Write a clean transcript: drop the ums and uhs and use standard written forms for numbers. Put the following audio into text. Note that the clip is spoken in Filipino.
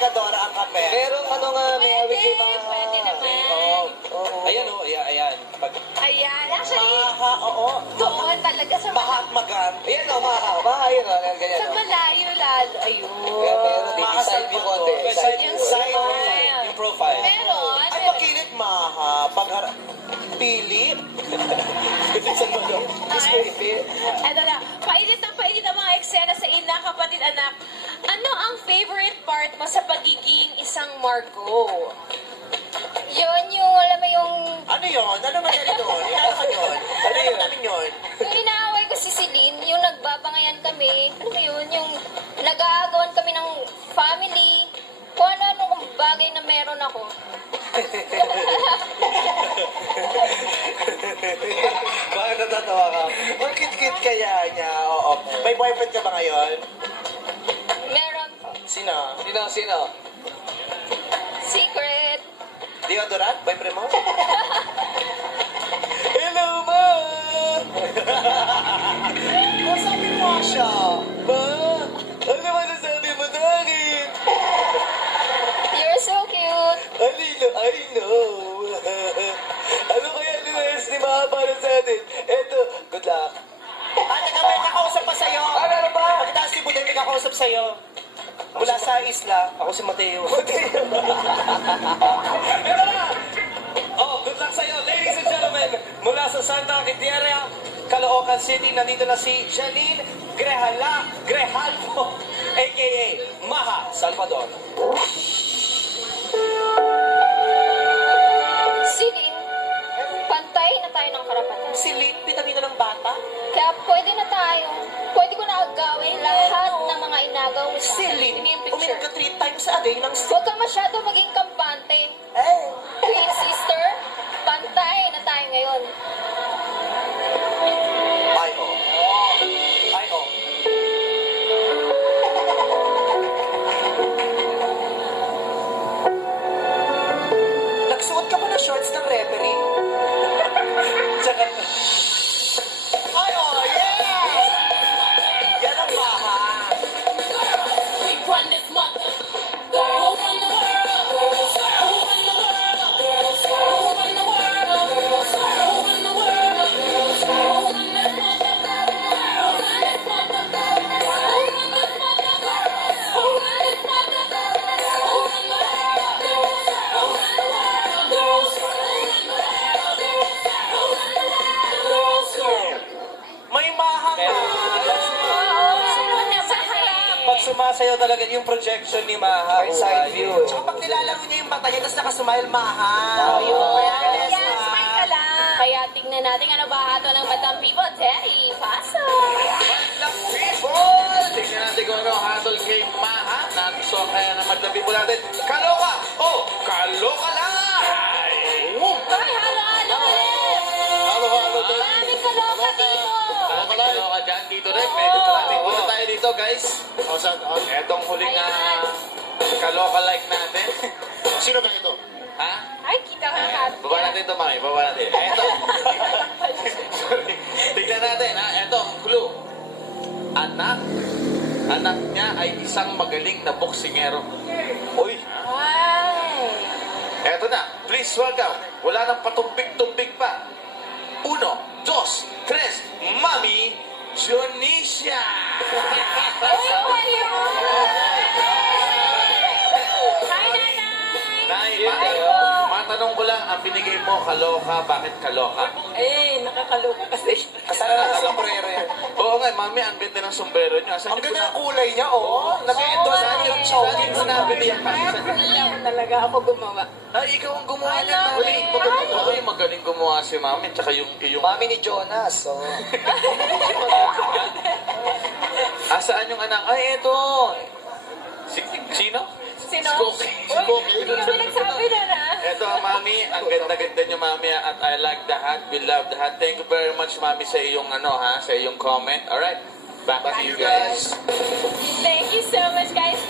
Pikadora ang kape. Merong ano nga, may awit kay Maha. Pwede naman. Ayan o, ayan. Ayan, actually, Maha, oo. doon talaga sa Maha at magan. Ayan o, Maha. Maha, yun o. Ganyan sa o. malayo lalo. Ayun. Kaya meron dito Maha side view konti. Salvador. Side Yung view. Side view. smile. Yung profile. Meron. Ay, pakilit Maha. Pagharap. Philip. Ano na, painit ang mga eksena sa ina, kapatid, anak. Ano ang favorite part mo sa pagiging isang Margot? Yun, yung, alam mo yung, Ano yun? Ano nangyari doon? Ano yun? Ano yun? Namin yun? yung inaaway ko si Celine, yung nagbabangayan kami, ano ba yun, yung nag-aagawan kami ng family, kung ano-ano bagay na meron ako. Bakit natatawa ka? Ang cute-cute kaya niya. Oo. May boyfriend ka ba ngayon? Meron Sino? Sino? secret. Deodorant? Boyfriend mo? Hello, Ma! Kausapin mo siya. Ma! Ano masasabi mo sa akin? You're so cute. I know. Ano kaya nilayas ni Ma para sa atin? Eto, good luck. Teka, may kakausap pa sa'yo. Ano ba? Pagkataas si Buday, may kakausap sa'yo. Mula sa isla. Ako si Mateo. Mateo. Eto na! Oh, good luck sa'yo, ladies and gentlemen. Mula sa Santa Cruz, Caloocan City, nandito na si Janine Grejalvo, a.k.a. Maha Salvador. Celine, pantay na tayo ng karapatan. Si Lynn, pinamino ng bata. Kaya pwede na tayo. Pwede ko na agawin lahat ng mga inagaw mo sa Si akin. Lynn, Tingnan yung picture. uminom ka 3 times a day ng Huwag ka masyado maging kampante. Eh. Queen sister, pantay na tayo ngayon. Ay, oh. Ay, oh. Nagsuot ka pa ng shorts ng referee. Tsaka, Ay, oh, yeah! Yan ang Maha. We run this mother. Girl, run the world. Girls, run the world. Girls, run the world. Girls, run the world. Girls, run this mother. Run this mother. Run this mother. Run this mother. Run the world. Run the world. Girls, run the world. Girls, May Maha nga. pag sumasayaw talaga yung projection ni Maha. May side view. eh. Tsaka pag nilalaro niya yung mata niya, tapos nakasmile Maha. Ayun. Yes, Yan, smile ka lang. Kaya tingnan natin ano ba hato ng batang people. Terry, pasok. Magdang people! Tingnan natin kung ano hatol kay Maha. Nagustuhan kaya na magdang people natin. Kaloka! Oh, kaloka lang! Ay, halo-halo ulit. Halo-halo Maraming kaloka dito. Kaloka dyan dito rin. Medyo marami. Punta tayo dito, guys. Etong huling kaloka like natin. Sino ba ito? Ha? Ay, kita ka na happy. Baba natin ito, Mami. Baba natin. Eto. Sorry. Tignan natin, ha? Eto, ang clue. Anak niya ay isang magaling na boksingero. Uy. Ay. Eto na. Please welcome. Wala nang patumpik-tumpik pa. 1, 2, 3. Mami Jonicia. Hi, Nanay. Nay, matanong ko lang, ang binigay mo, kaloka, bakit kaloka? Eh, nakakaloka kasi. Kasama na ng sombrero yan. Oo nga, Mami, ang ganda ng sombrero niyo. Saan Ang niyo po ganda na... ng kulay niya, oh. Nag-endorse Saan na niyo yung show. saan niyo po nabili yan? Talaga ako gumawa. Ay, ikaw ang gumawa Ay, niyan, Mami. Mami. Ay, magaling gumawa si Mami. Tsaka yung... Mami ni Jonas, oh. Saan yung anak? Ay, eto. Sino? Sino? Si Cookie. Si Cookie. Hindi kami nagsabi na na. Eto, Mami. Ang ganda-ganda niyo, Mami. At I like the hat. We love the hat. Thank you very much, Mami, sa iyong sa iyong comment. Alright? Back to you guys. Thank you so much, guys.